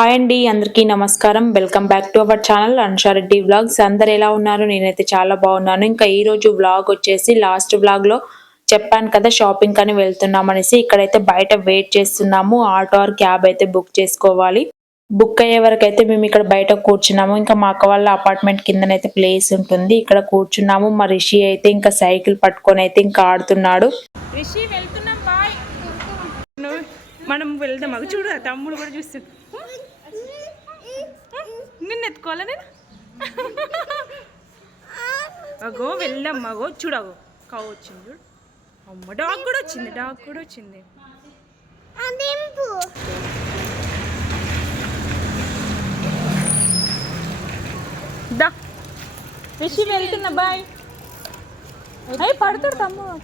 Hi అండి, అందరికీ నమస్కారం. Welcome back to our channel Anusha Reddy vlogs. అందరు ఎలా ఉన్నారు? నేనైతే చాలా బాగున్నాను. ఇంకా ఈ రోజు వ్లాగ్ వచ్చేసి లాస్ట్ వ్లాగ్లో చెప్పాను కదా షాపింగ్ అని వెళ్తున్నాం అనేసి. ఇక్కడైతే బయట వెయిట్ చేస్తున్నాము. ఆటో ఆర్ క్యాబ్ అయితే బుక్ చేసుకోవాలి. బుక్ అయ్యే వరకు అయితే మేము ఇక్కడ బయట కూర్చున్నాము. ఇంకా మా అక్క వాళ్ళ అపార్ట్మెంట్ కిందనైతే ప్లేస్ ఉంటుంది, ఇక్కడ కూర్చున్నాము. మా రిషి అయితే ఇంకా సైకిల్ పట్టుకొని అయితే ఇంకా ఆడుతున్నాడు. రిషి వెళ్తున్నాం, బాయ్. మనం వెళ్దాం. అవి చూడు, తమ్ముడు కూడా చూస్తుంది. నిన్ను ఎత్తుకోవాలా నేను? అగో వెళ్దాం. అగో చూడగో, కావు వచ్చింది చూడు. అమ్మ, డాగ్ కూడా వచ్చింది, డాగ్ కూడా వచ్చింది. దా రిషి వెళ్తున్నా, బాయ్. అయ్యి పడతాడు తమ్ముడు.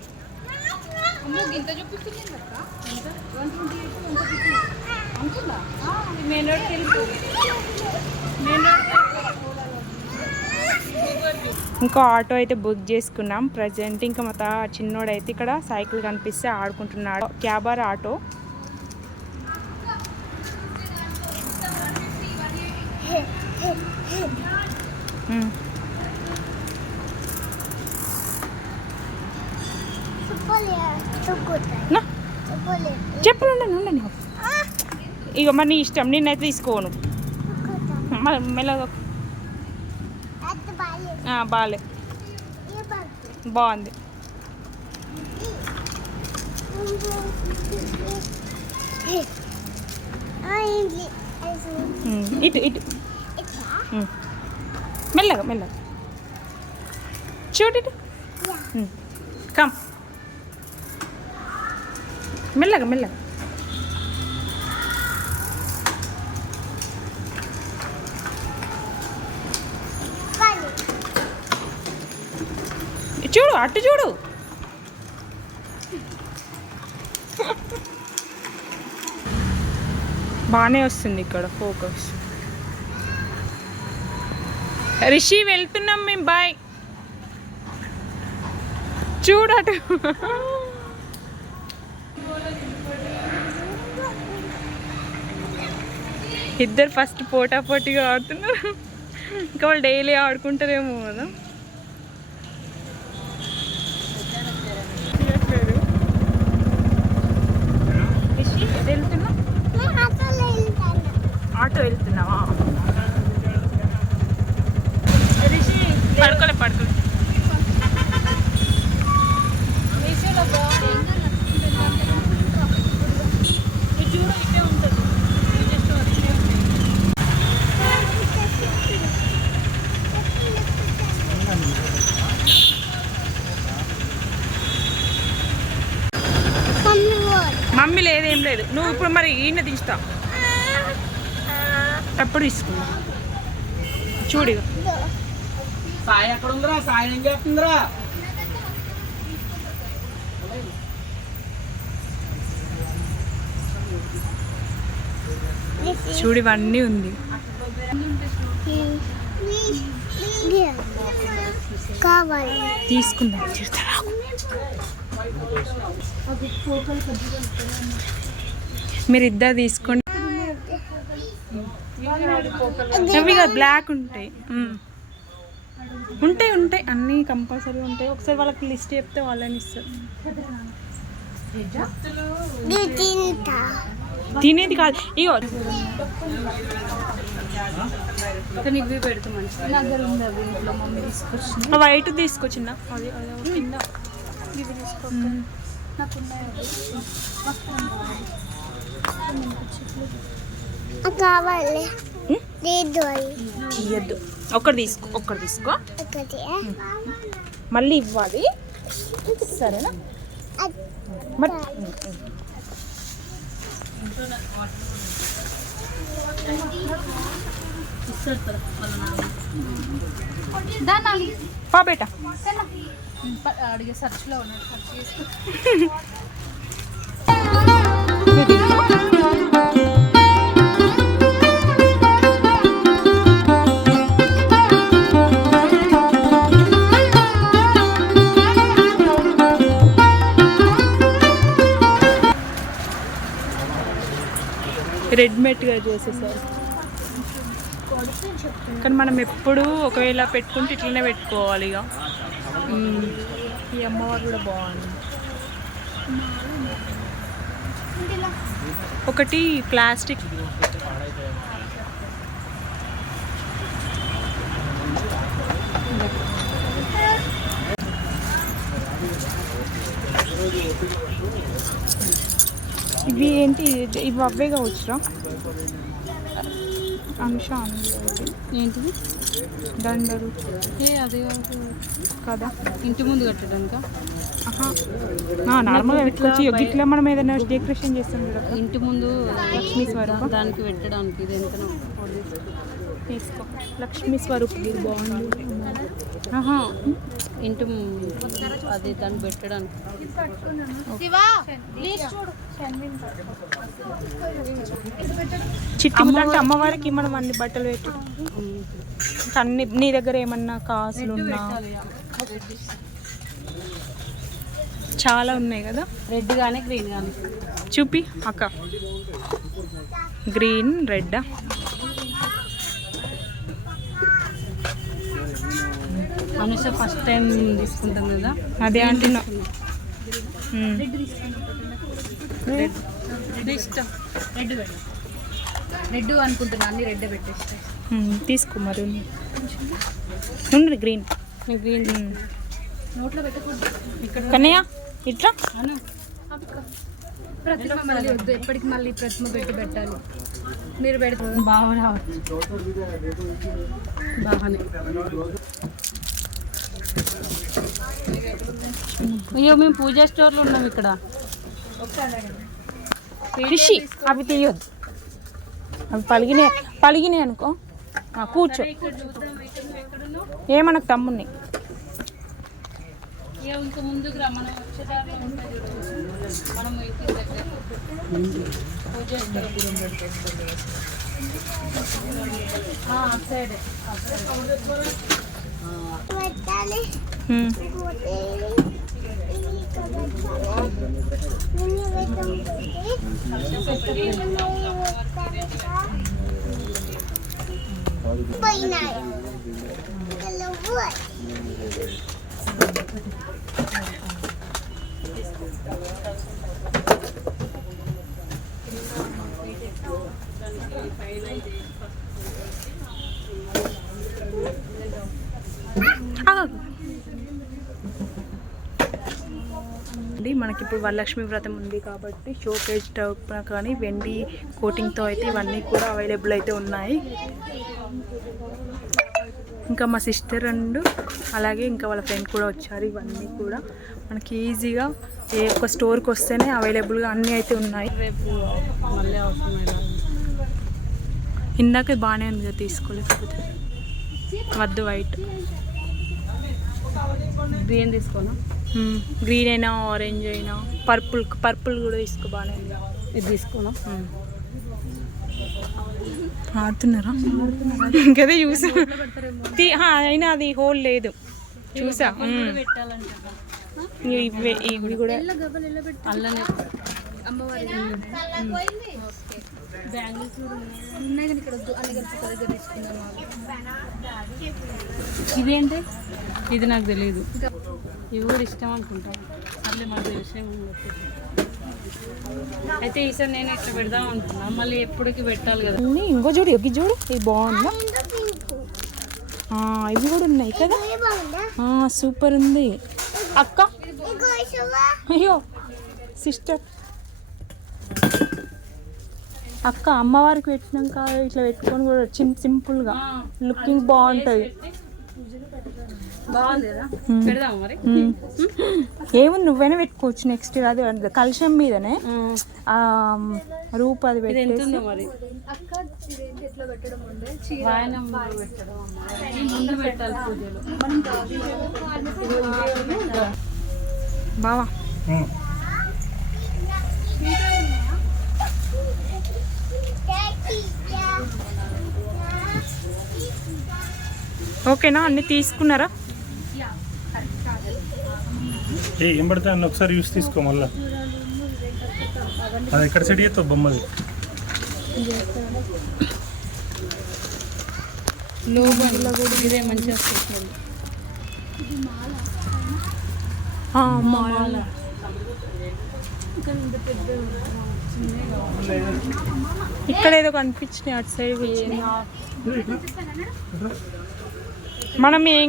ఇంకో ఆటో అయితే బుక్ చేసుకున్నాం ప్రజెంట్. ఇంకా మా చిన్నోడు అయితే ఇక్కడ సైకిల్ కనిపిస్తే ఆడుకుంటున్నాడు. Cab or auto. చెప్పులు ఉండండి. ఇక మరి నీ ఇష్టం, నేనైతే తీసుకోను. మెల్లగా బాలే, బాగుంది. ఇటు ఇటు మెల్లగా మెల్లగా చూడు, ఇటు కమ్, మెల్లగా మెల్లగా. చూడు, అటు చూడు. బాగానే వస్తుంది ఇక్కడ ఫోకస్. రిషి వెళ్తున్నాం మేము, బాయ్. చూడు అటు. ఇద్దరు ఫస్ట్ పోటాపోటీగా ఆడుతున్నారు. ఇంకా వాళ్ళు డైలీ ఆడుకుంటారేమో కదా. ఆటో వెళ్తున్నావా? పడుకోలే పడుకోలే. మమ్మీ లేదు, ఏం లేదు. నువ్వు ఇప్పుడు మరి ఈయన తీస్తావు, ఎప్పుడు తీసుకున్నా చూడు. సాయి ఎక్కడ ఉందిరా? సాయి ఏం చేస్తుందిరా? చూడు, ఇవన్నీ ఉంది. తీసుకుందాం. మీరు ఇద్దరు తీసుకోండి. అవి బ్లాక్ ఉంటాయి, ఉంటాయి అన్నీ కంపల్సరీ ఉంటాయి. ఒకసారి వాళ్ళకి లిస్ట్ చెప్తే వాళ్ళని ఇస్తారు. తినేది కాదు, ఇగో వైట్ తీసుకొచ్చిందా? అది కింద కావాలి. తీయద్దు, ఒక్కటి తీసుకో. మళ్ళీ ఇవ్వాలి, సరేనా? పా బేటా, అడిగే సర్చ్లో ఉన్నాడు, సర్చ్ చేసుకో. రెడీమేడ్గా చేసేసారు. కానీ మనం ఎప్పుడు ఒకవేళ పెట్టుకుంటే ఇట్లనే పెట్టుకోవాలి ఇక. ఈ అమ్మవారు కూడా బాగుంది. ఒకటి ప్లాస్టిక్ ఇవి ఏంటి, ఇవి అవే కావచ్చురా అంశ ఏంటిది దండలు అదే కదా ఇంటి ముందు కట్టడానికా? నార్మల్గా పెట్టుకోవచ్చు. ఇట్లా మనం ఏదైనా డెకరేషన్ చేస్తాం కదా ఇంటి ముందు లక్ష్మీ స్వరూపం దానికి పెట్టడానికి ఇది ఎంత తీసుకో. లక్ష్మీ స్వరూపం ఇది బాగుంది. ఇంటి అది దాన్ని పెట్టడానికి. చిట్టి అంటే అమ్మవారికి మనం అన్ని బట్టలు పెట్టు. అన్ని నీ దగ్గర ఏమన్నా కాసులు ఉన్నా చాలా ఉన్నాయి కదా. రెడ్ కానీ గ్రీన్ కానీ చూపి అక్క. Green red Anusha first time తీసుకుంటాం కదా, అదే అంటున్నా. రెడ్ ఇష్టం. రెడ్ అనుకుంటున్నా, అన్ని రెడ్ పెట్టేస్తాయి. తీసుకో మరి ఉండు. గ్రీన్ గ్రీన్ నోట్లో పెట్టకూడదు. ఇక్కడ కన్నయ్య ఇట్లా ప్రతిమ మళ్ళీ వద్దు, ఎప్పటికి మళ్ళీ ప్రతిమ పెట్టాలి. మీరు పెడితే బాగా రావచ్చు. బాగానే. అయ్యో మేము పూజా స్టోర్లో ఉన్నాం ఇక్కడ. ఫిషి అవి తీయొద్దు, అవి పలిగినాయి అనుకో. కూర్చో. ఏమనకు తమ్ముని. ఇంకా ముందుకు రా, మనం వచ్చేదారిలో ఉంటుంది. మనం ఇంటి దగ్గర పూజా స్టోర్ సైడే. మనకి ఇప్పుడు వరలక్ష్మి వ్రతం ఉంది కాబట్టి షోకేజ్ టైప్న కానీ వెండి కోటింగ్తో అయితే ఇవన్నీ కూడా అవైలబుల్ అయితే ఉన్నాయి. ఇంకా మా సిస్టర్ అండ్ అలాగే ఇంకా వాళ్ళ ఫ్రెండ్ కూడా వచ్చారు. ఇవన్నీ కూడా మనకి ఈజీగా ఏ ఒక్క స్టోర్కి వస్తేనే అవైలబుల్గా అన్నీ అయితే ఉన్నాయి. రేపు మళ్ళీ అవసరం. ఇందాక బాగానే ఉంది కదా, తీసుకోలేకపోతే వద్దు. వైట్ గ్రీన్ తీసుకోనా? గ్రీన్ అయినా ఆరెంజ్ అయినా పర్పుల్ కూడా తీసుకో. బాగానే ఉంది. ఇది తీసుకోనా? ఆడుతున్నారా? ఇంకదే చూసా. అయినా అది హోల్ లేదు చూసా. ఇవి కూడా అల్లనే అమ్మవారి బ్యాంగిల్స్ ఉన్నాయి కానీ ఇక్కడ వద్దు అన్ని కలిసి దగ్గర తీసుకున్నాను. ఇదేంటి? ఇది నాకు తెలియదు. ఇవి కూడా ఇష్టం అనుకుంటాను. అట్లే మాకు విషయం అయితే ఈసారి నేను ఇట్లా పెడదాం అనుకున్నా. మళ్ళీ ఎప్పటికి పెట్టాలి కదా. ఇంకో చూడు, ఇవి చూడు, ఇది బాగుందా? ఇవి కూడా ఉన్నాయి కదా. సూపర్ ఉంది అక్క. అయ్యో సిస్టర్ అక్క, అమ్మవారికి పెట్టినాక ఇట్లా పెట్టుకొని కూడా సింపుల్గా లుకింగ్ బాగుంటుంది. బాగుంది కదా, పెడదాం మరి. ఏముంది, నువ్వైనా పెట్టుకోవచ్చు. నెక్స్ట్ అది కలశం మీదనే రూప అది పెట్టేసి మరి ముందు పెట్టాలి పూజలు. బావా ఓకేనా? అన్ని తీసుకున్నారా? ఏం పడితే అన్న ఒకసారి యూస్ తీసుకో. మళ్ళీ అది ఎక్కడ సెట్ చేస్తావు బొమ్మది? ఇదే మంచిగా వస్తుంది. మాల ఇక్కడ ఏదో కనిపించినాయి అటు సైడ్ మనం ఏం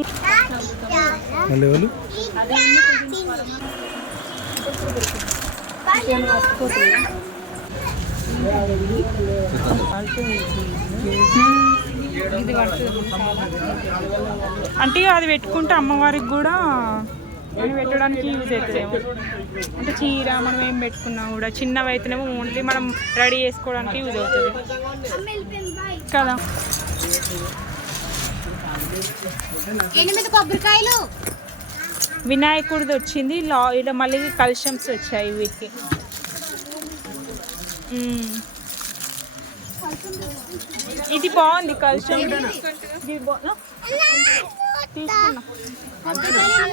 అంటే అది పెట్టుకుంటే అమ్మవారికి కూడా అది పెట్టడానికి యూజ్ అవుతుందేమో. అంటే చీర మనం ఏం పెట్టుకున్నా కూడా చిన్నవి అయితేనేమో ఓన్లీ మనం రెడీ చేసుకోవడానికి యూజ్ అవుతుంది కదా. 8 కొబ్బరికాయలు వినాయకుడిది వచ్చింది ఇలా మళ్ళీ కలశంస్ వచ్చాయి వీటికి. ఇది బాగుంది కలశం. ఇది తీసుకున్నా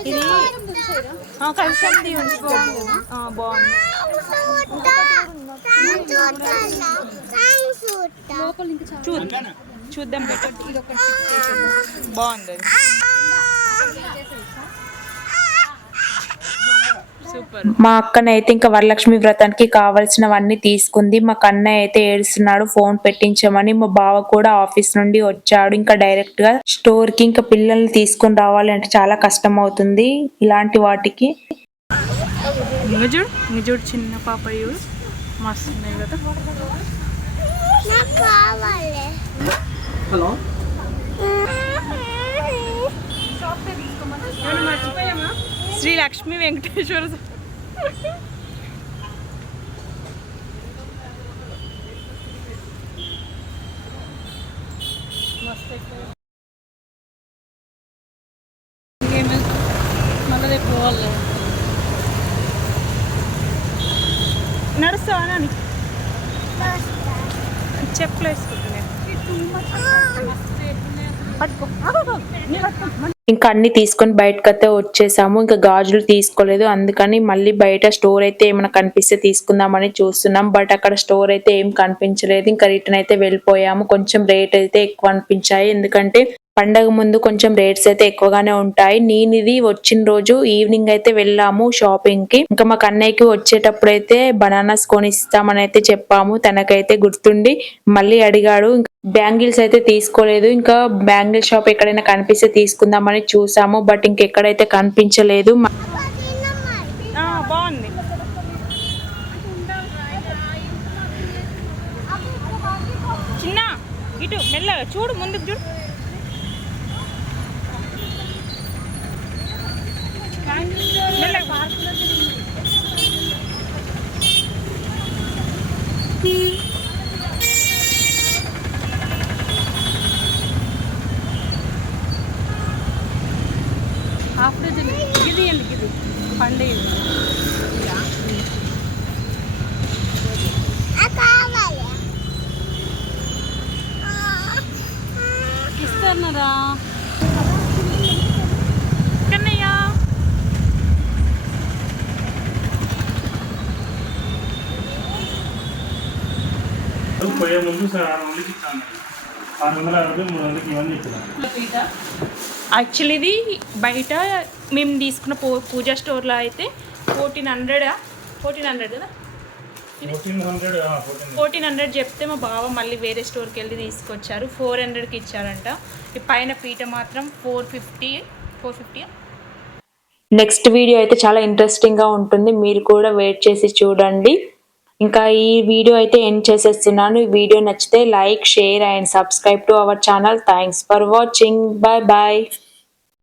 ఇది కలశంది బాగుంది. చూద్దాం బెటర్. బాగుంది అది. సూపర్. మా అక్కనైతే ఇంకా వరలక్ష్మి వ్రతానికి కావాల్సినవన్నీ తీసుకుంది. మా కన్నయ్య అయితే ఏడుస్తున్నాడు ఫోన్ పెట్టించమని. మా బావ కూడా ఆఫీస్ నుండి వచ్చాడు. ఇంకా డైరెక్ట్ గా స్టోర్ కి ఇంకా పిల్లల్ని తీసుకొని రావాలి అంటే చాలా కష్టం అవుతుంది ఇలాంటి వాటికి. చూడు చిన్న పాప చూడు మస్తు ఉన్నాయి కదా. హలో శ్రీ లక్ష్మీ వెంకటేశ్వర మళ్ళీ రేపు పోవాలి. నడుస్తావా నాని? చెప్పులు వేసుకుంటున్నాను. పట్టుకో ఇంకా అన్ని తీసుకొని బయటకైతే వచ్చేసాము. ఇంకా గాజులు తీసుకోలేదు, అందుకని మళ్ళీ బయట స్టోర్ అయితే ఏమైనా కనిపిస్తే తీసుకుందామని చూస్తున్నాం. బట్ అక్కడ స్టోర్ అయితే ఏం కనిపించలేదు. ఇంకా రిటర్న్ అయితే వెళ్ళిపోయాము. కొంచెం రేట్ అయితే ఎక్కువ అనిపించాయి, ఎందుకంటే పండగ ముందు కొంచెం రేట్స్ అయితే ఎక్కువగానే ఉంటాయి. నేను ఇది వచ్చిన రోజు ఈవినింగ్ అయితే వెళ్ళాము షాపింగ్ కి. ఇంకా మా కన్నయ్యకి వచ్చేటప్పుడు అయితే బనానాస్ కొనిస్తామని అయితే చెప్పాము. తనకైతే గుర్తుండి మళ్ళీ అడిగాడు. బ్యాంగిల్స్ అయితే తీసుకోలేదు. ఇంకా బ్యాంగిల్ షాప్ ఎక్కడైనా కనిపిస్తే తీసుకుందామని చూసాము, బట్ ఇంకెక్కడైతే కనిపించలేదు. బాగుంది. చిన్న ఇటు మెల్లగా చూడు, ముందుకు చూడు. అప్పుడు ఇది ఎందుకు ఇది పండుగ ఇస్తారా? కన్నయ్య పోయే ముందు 600 ఇచ్చాను. 660 300 ఇవన్నీ ఇచ్చాను. యాక్చువల్లీ ఇది బయట మేము తీసుకున్న పూజా స్టోర్లో అయితే 1400 కదా, 1400 చెప్తే మా బావ మళ్ళీ వేరే స్టోర్కి వెళ్ళి తీసుకొచ్చారు. 400కి ఇచ్చారంట. ఈ పైన పీట మాత్రం 450. నెక్స్ట్ వీడియో అయితే చాలా ఇంట్రెస్టింగ్ గా ఉంటుంది, మీరు కూడా వెయిట్ చేసి చూడండి. ఇంకా ఈ వీడియో అయితే ఎండ్ చేసేస్తున్నాను. ఈ వీడియో నచ్చితే like, share and subscribe to our channel. Thanks for watching. Bye bye.